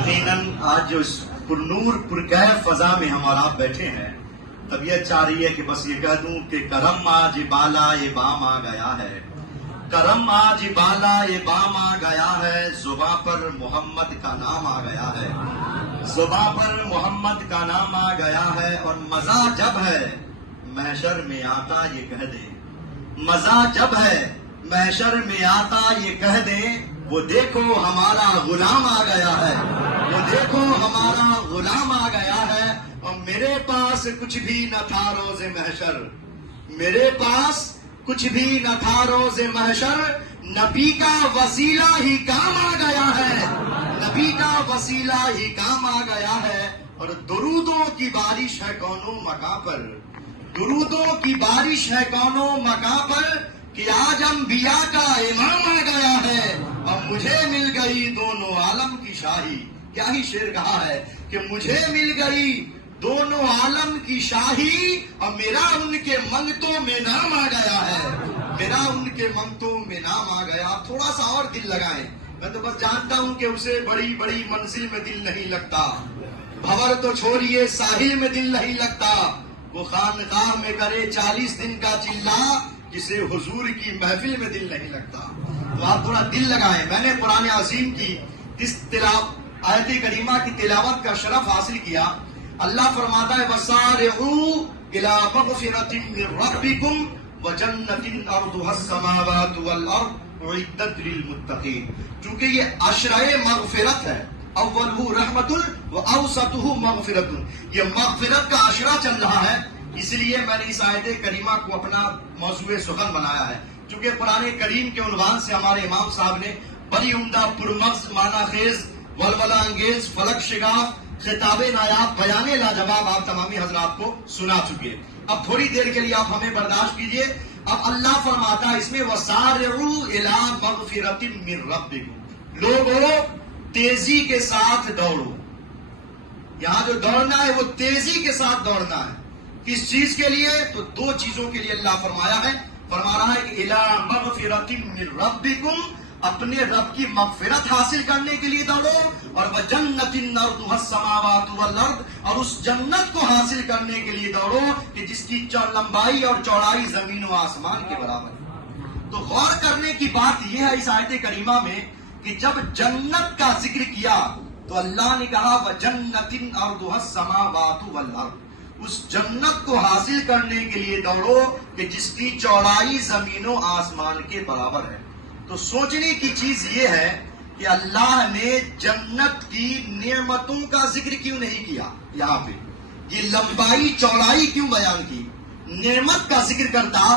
یقیناً آج جو اس پرنور پرکیف فضا میں ہم اور آپ بیٹھے ہیں، طبیعت چاہ رہی ہے کہ بس یہ کہہ دوں کہ کرم آج بالا یہ بام آ گیا ہے، کرم آج بالا یہ بام آ گیا ہے، زباں پر محمد کا نام آ گیا ہے، زباں پر محمد کا نام آ گیا ہے۔ اور مزہ جب ہے محشر میں آتا یہ کہہ دے، مزہ جب ہے محشر میں آتا یہ کہہ دے، وہ دیکھو ہمارا غلام آ گیا ہے، وہ دیکھو ہمارا غلام آ گیا ہے۔ اور میرے پاس کچھ بھی نہ تھا روز محشر، میرے پاس کچھ بھی نہ تھا روز محشر، نبی کا وسیلہ ہی کام آ گیا ہے، نبی کا وسیلہ ہی کام آ گیا ہے۔ اور درودوں کی بارش ہے کونوں مکاں پر، درودوں کی بارش ہے کونوں مکاں پر، کہ آج انبیاء کا امام آ گیا ہے، اور مجھے مل گئی دونوں عالم کی شاہی۔ کیا ہی شعر کہا ہے کہ مجھے مل گئی دونوں عالم کی شاہی، اور میرا ان کے منگتوں میں نام آ گیا ہے، میرا ان کے منگتوں میں نام آ گیا۔ تھوڑا سا اور دل لگائیں، میں تو بس جانتا ہوں کہ اسے بڑی بڑی منزل میں دل نہیں لگتا، بھور تو چھوڑیے ساحل میں دل نہیں لگتا، وہ خانقاہ میں کرے 40 دن کا چلا، جسے حضور کی محفل میں دل نہیں لگتا۔ تو آپ تھوڑا دل لگائیں۔ میں نے قرآن عظیم کی اس آیت کریمہ کی تلاوت کا شرف حاصل کیا۔ اللہ فرماتا ہے وَسَارِعُوا إِلَىٰ مَغْفِرَةٍ مِّن رَّبِّكُمْ وَجَنَّةٍ عَرْضُهَا السَّمَاوَاتُ وَالْأَرْضُ أُعِدَّتْ لِلْمُتَّقِينَ۔ چونکہ یہ عشرۂ مغفرت ہے، اولہ رحمت واوسطہ مغفرت، یہ مغفرت کا عشرہ چل رہا ہے، اس لیے میں نے اس آیت کریمہ کو اپنا موضوع سخن بنایا ہے۔ چونکہ قرآن کریم کے عنوان سے ہمارے امام صاحب نے بڑی عمدہ پرمغز معنی خیز ولولہ انگیز فلک شگاف خطاب نایاب بیان لاجواب آپ تمامی حضرات کو سنا چکے۔ اب تھوڑی دیر کے لیے آپ ہمیں برداشت کیجئے۔ اب اللہ فرماتا ہے اس میں وَسَارِعُوا إِلَىٰ مَغْفِرَةٍ مِّن رَّبِّكُمْ، لوگوں تیزی کے ساتھ دوڑو۔ یہاں جو دوڑنا ہے وہ تیزی کے ساتھ دوڑنا ہے۔ کس چیز کے لیے؟ تو دو چیزوں کے لیے اللہ فرمایا ہے، فرما رہا ہے کہ إِلَىٰ مَغْفِرَةٍ مِّن رَّبِّكُمْ، اپنے رب کی مغفرت حاصل کرنے کے لیے دوڑو، اور وَجَنَّةٍ عَرْضُهَا السَّمَاوَاتُ وَالْأَرْضُ، اور اس جنت کو حاصل کرنے کے لیے دوڑو کہ جس کی لمبائی اور چوڑائی زمین و آسمان کے برابر ہے۔ تو غور کرنے کی بات یہ ہے اس آیت کریمہ میں کہ جب جنت کا ذکر کیا تو اللہ نے کہا وَجَنَّةٍ عَرْضُهَا السَّمَاوَاتُ وَالْأَرْضُ، اس جنت کو حاصل کرنے کے لیے دوڑو کہ جس کی چوڑائی زمین و آسمان کے برابر ہے۔ تو سوچنے کی چیز یہ ہے کہ اللہ نے جنت کی نعمتوں کا ذکر کیوں نہیں کیا؟ یہاں پہ یہ لمبائی چوڑائی کیوں بیان کی؟ نعمت کا ذکر کرتا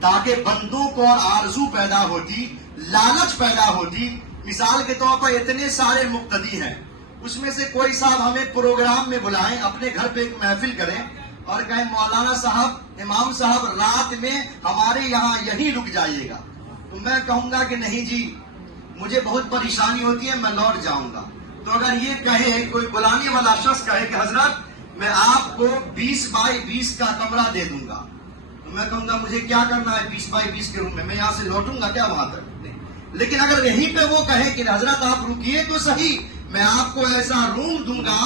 تاکہ بندوں کو اور آرزو پیدا ہوتی، لالچ پیدا ہوتی۔ مثال کے طور پر اتنے سارے مقتدی ہیں، اس میں سے کوئی صاحب ہمیں پروگرام میں بلائیں، اپنے گھر پہ ایک محفل کریں اور کہیں مولانا صاحب، امام صاحب رات میں ہمارے یہاں یہیں رک جائیے گا، تو میں کہوں گا کہ نہیں جی مجھے بہت پریشانی ہوتی ہے، میں لوٹ جاؤں گا۔ تو اگر یہ کہے کوئی بلانے والا شخص کہے کہ حضرت میں آپ کو 20 بائی 20 کا کمرہ دے دوں گا، تو میں کہوں گا مجھے کیا کرنا ہے 20 بائی 20 کے روم میں یہاں سے لوٹوں گا کیا وہاں تک؟ لیکن اگر یہیں پہ وہ کہے کہ حضرت آپ رکیے تو صحیح، میں آپ کو ایسا روم دوں گا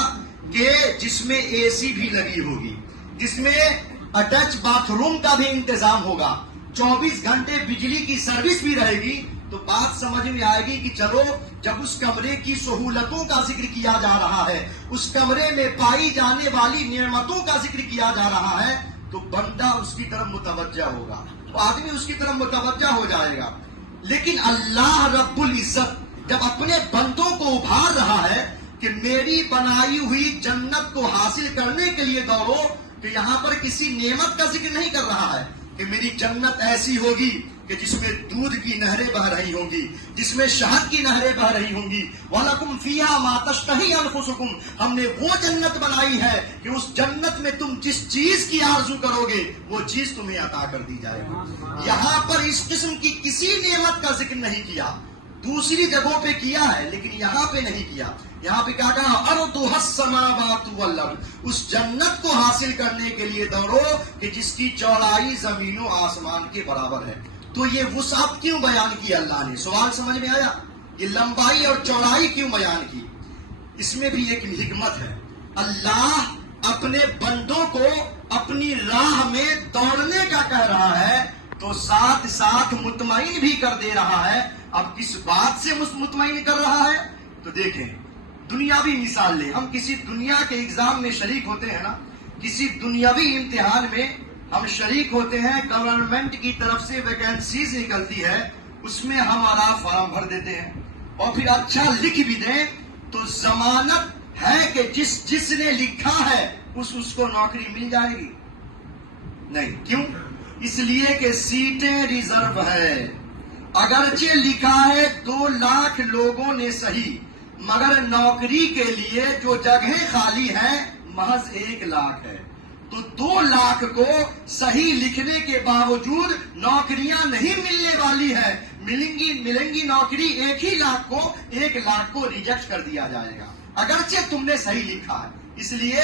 کہ جس میں اے سی بھی لگی ہوگی، جس میں اٹیچ باتھ روم کا بھی انتظام ہوگا، 24 گھنٹے بجلی کی سروس بھی رہے گی، تو بات سمجھ میں آئے گی کہ چلو جب اس کمرے کی سہولتوں کا ذکر کیا جا رہا ہے، اس کمرے میں پائی جانے والی نعمتوں کا ذکر کیا جا رہا ہے، تو بندہ اس کی طرف متوجہ ہوگا، تو آدمی اس کی طرف متوجہ ہو جائے گا۔ لیکن اللہ رب العزت جب اپنے بندوں کو ابھار رہا ہے کہ میری بنائی ہوئی جنت کو حاصل کرنے کے لیے دوڑو، تو یہاں پر کسی نعمت کا ذکر نہیں کر رہا ہے کہ میری جنت ایسی ہوگی کہ جس میں دودھ کی نہریں بہ رہی ہوں گی، جس میں شہد کی نہریں بہ رہی ہوں گی، وَلَكُمْ فِيهَا مَا تَشْتَهِي أَنفُسُكُمْ، ہم نے وہ جنت بنائی ہے کہ اس جنت میں تم جس چیز کی آرزو کرو گے وہ چیز تمہیں عطا کر دی جائے گی۔ یہاں پر اس قسم کی کسی نعمت کا ذکر نہیں کیا، دوسری جگہوں پہ کیا ہے لیکن یہاں پہ نہیں کیا۔ یہاں پہ کیا کہا أَرْضُهَا السَّمَاوَاتُ وَالْأَرْضُ، اس جنت کو حاصل کرنے کے لیے دوڑو کہ جس کی چوڑائی زمین و آسمان کے برابر ہے۔ تو یہ وسعت کیوں بیان کی اللہ نے؟ سوال سمجھ میں آیا؟ یہ لمبائی اور چوڑائی کیوں بیان کی؟ اس میں بھی ایک حکمت ہے. اللہ اپنے بندوں کو اپنی راہ میں دوڑنے کا کہہ رہا ہے تو ساتھ ساتھ مطمئن بھی کر دے رہا ہے. اب کس بات سے مطمئن کر رہا ہے؟ تو دیکھیں، دنیاوی مثال لیں. ہم کسی دنیا کے ایگزام میں شریک ہوتے ہیں نا، کسی دنیاوی امتحان میں ہم شریک ہوتے ہیں، گورنمنٹ کی طرف سے ویکینسیز نکلتی ہے، اس میں ہمارا فارم بھر دیتے ہیں اور پھر اچھا لکھ بھی دیں تو ضمانت ہے کہ جس نے لکھا ہے اس کو نوکری مل جائے گی؟ نہیں. کیوں؟ اس لیے کہ سیٹیں ریزرو ہے. اگرچہ لکھا ہے 2 لاکھ لوگوں نے صحیح، مگر نوکری کے لیے جو جگہیں خالی ہیں محض 1 لاکھ ہے. تو 2 لاکھ کو صحیح لکھنے کے باوجود نوکریاں نہیں ملنے والی ہے. ملیں گی نوکری 1 ہی لاکھ کو، 1 لاکھ کو ریجیکٹ کر دیا جائے گا اگرچہ تم نے صحیح لکھا ہے. اس لیے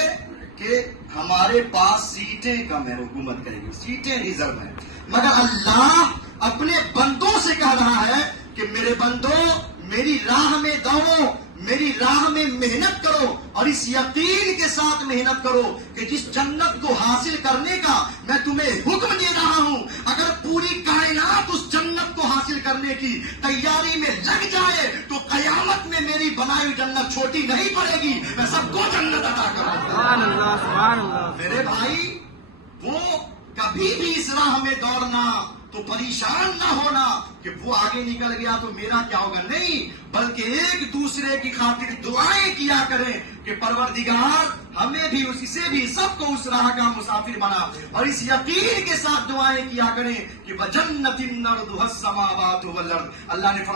کہ ہمارے پاس سیٹیں کم ہیں، حکومت کرے گی، سیٹیں ریزرو ہیں. مگر اللہ اپنے بندوں سے کہہ رہا ہے کہ میرے بندوں میری راہ میں دوڑو، میری راہ میں محنت کرو اور اس یقین کے ساتھ محنت کرو کہ جس جنت کو حاصل کرنے کا میں تمہیں حکم دے رہا ہوں، اگر پوری کائنات اس جنت کو حاصل کرنے کی تیاری میں لگ جائے تو قیامت میں میری بنائی ہوئی جنت چھوٹی نہیں پڑے گی، میں سب کو جنت عطا کروں گا. میرے بھائی، وہ کبھی بھی اس راہ میں دوڑنا تو پریشان نہ ہونا کہ وہ آگے نکل گیا تو میرا کیا ہوگا، نہیں، بلکہ ایک دوسرے کی خاطر دعائیں کیا کریں کہ پروردگار ہمیں بھی اسے بھی سب کو اس راہ کا مسافر بنا، اور اس یقین کے ساتھ دعائیں کیا کریں کہ وَجَنَّةٍ عَرْضُهَا السَّمَاوَاتُ وَالْأَرْضُ. اللہ نے